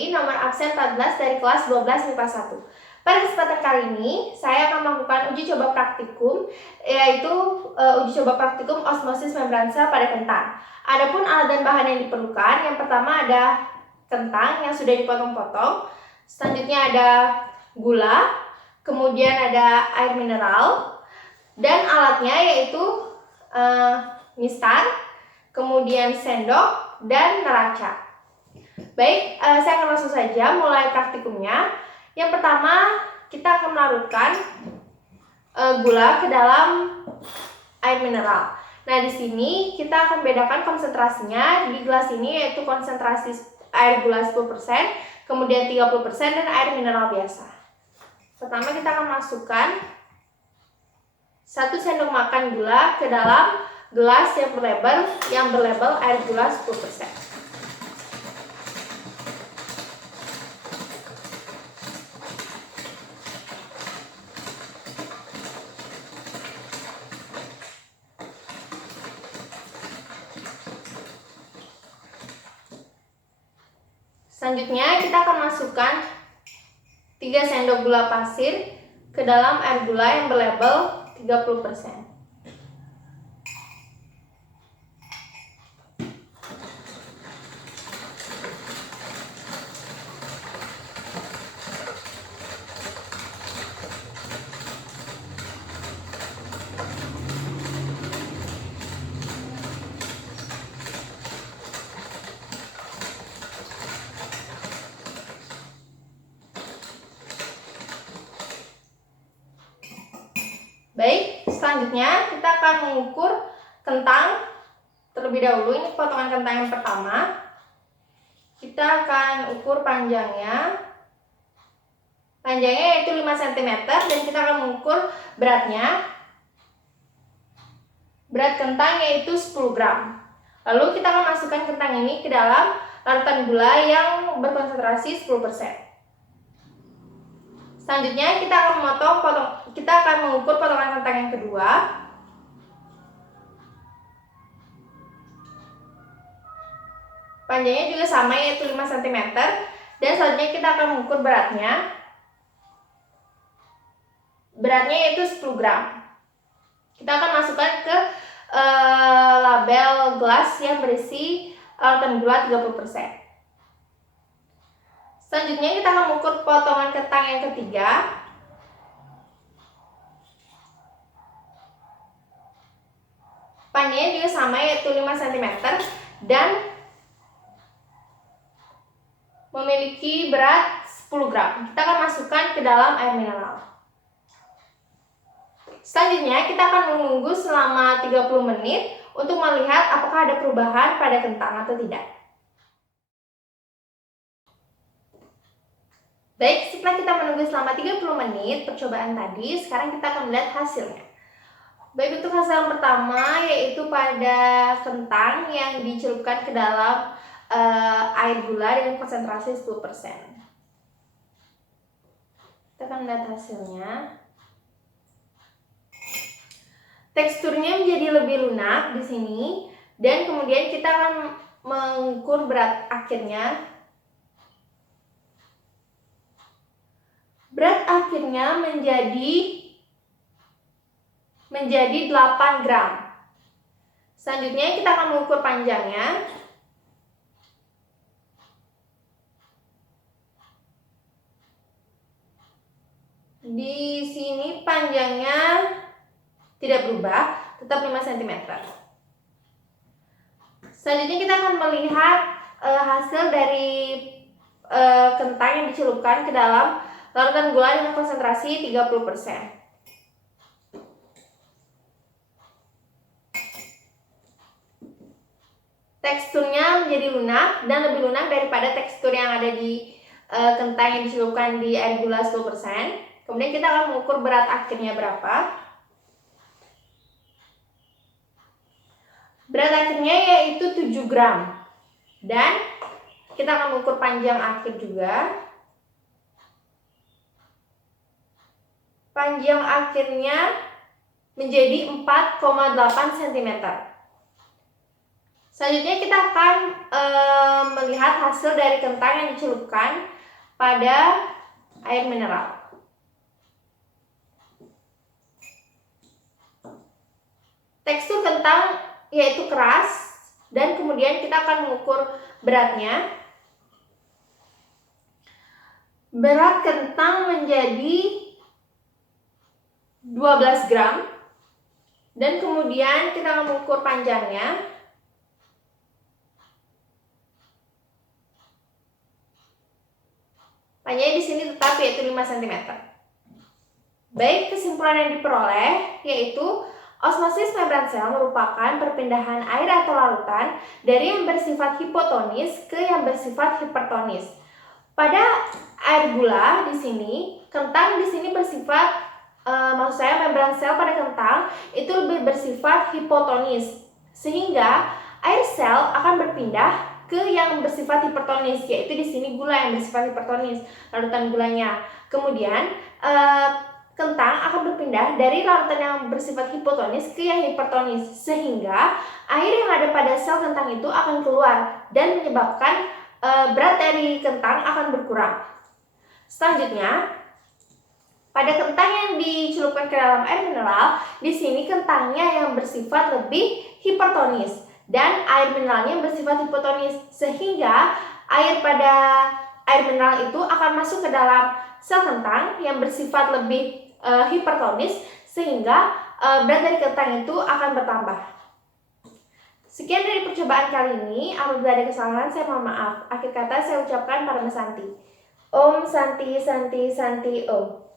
Asri, nomor absen 14 dari kelas 12 MIPA 1. Pada kesempatan kali ini, saya akan melakukan uji coba praktikum, yaitu uji coba praktikum osmosis membran sel pada kentang. Adapun alat dan bahan yang diperlukan, yang pertama ada kentang yang sudah dipotong-potong, selanjutnya ada gula, kemudian ada air mineral, dan alatnya yaitu mistar, kemudian sendok, dan neraca. Baik, saya akan langsung saja mulai praktikumnya. Yang pertama, kita akan melarutkan gula ke dalam air mineral. Nah, di sini kita akan bedakan konsentrasinya. Di gelas ini yaitu konsentrasi air gula 10%, kemudian 30%, dan air mineral biasa. Pertama, kita akan masukkan 1 sendok makan gula ke dalam gelas yang berlabel air gula 10%. Selanjutnya kita akan masukkan 3 sendok gula pasir ke dalam air gula yang berlabel 30%. Baik, selanjutnya kita akan mengukur kentang terlebih dahulu. Ini potongan kentang yang pertama. Kita akan ukur panjangnya. Panjangnya yaitu 5 cm dan kita akan mengukur beratnya. Berat kentang yaitu 10 gram. Lalu kita akan masukkan kentang ini ke dalam larutan gula yang berkonsentrasi 10%. Selanjutnya kita akan mengukur potongan kentang yang kedua. Panjangnya juga sama yaitu 5 cm dan selanjutnya kita akan mengukur beratnya. Beratnya yaitu 10 gram. Kita akan masukkan ke label gelas yang berisi larutan gula 30%. Selanjutnya kita akan mengukur potongan kentang yang ketiga. Panjangnya juga sama yaitu 5 cm dan memiliki berat 10 gram. Kita akan masukkan ke dalam air mineral. Selanjutnya kita akan menunggu selama 30 menit untuk melihat apakah ada perubahan pada kentang atau tidak. Baik, setelah kita menunggu selama 30 menit percobaan tadi, sekarang kita akan melihat hasilnya. Baik, untuk hasil yang pertama yaitu pada kentang yang dicelupkan ke dalam air gula dengan konsentrasi 10%. Kita akan melihat hasilnya. Teksturnya menjadi lebih lunak di sini dan kemudian kita akan mengukur berat akhirnya. Berat akhirnya menjadi 8 gram. Selanjutnya kita akan mengukur panjangnya. Di sini panjangnya tidak berubah, tetap 5 cm. Selanjutnya kita akan melihat hasil dari kentang yang dicelupkan ke dalam larutan gula dengan konsentrasi 30%. Teksturnya menjadi lunak dan lebih lunak daripada tekstur yang ada di kentang yang dicelupkan di air gula 10%. Kemudian kita akan mengukur berat akhirnya berapa. Berat akhirnya yaitu 7 gram. Dan kita akan mengukur panjang akhir juga. Panjang akhirnya menjadi 4,8 cm. Selanjutnya kita akan melihat hasil dari kentang yang dicelupkan pada air mineral. Tekstur kentang yaitu keras, dan kemudian kita akan mengukur beratnya. Berat kentang menjadi 12 gram, dan kemudian kita akan mengukur panjangnya. Panjangnya di sini tetap yaitu 5 cm. Baik, kesimpulan yang diperoleh yaitu osmosis membran sel merupakan perpindahan air atau larutan dari yang bersifat hipotonis ke yang bersifat hipertonis. Pada air gula di sini, kentang di sini bersifat maksud saya membran sel pada kentang itu lebih bersifat hipotonis, sehingga air sel akan berpindah ke yang bersifat hipertonis, yaitu di sini gula yang bersifat hipertonis, larutan gulanya. Kemudian kentang akan berpindah dari larutan yang bersifat hipotonis ke yang hipertonis, sehingga air yang ada pada sel kentang itu akan keluar dan menyebabkan berat dari kentang akan berkurang. Selanjutnya, pada kentang yang dicelupkan ke dalam air mineral, di sini kentangnya yang bersifat lebih hipertonis dan air mineralnya bersifat hipotonis, sehingga air pada air mineral itu akan masuk ke dalam sel kentang yang bersifat lebih hipertonis, sehingga berat dari kentang itu akan bertambah. Sekian dari percobaan kali ini. Apabila ada kesalahan, saya mohon maaf. Akhir kata saya ucapkan Parama Santi. Om Santi Santi Santi Om.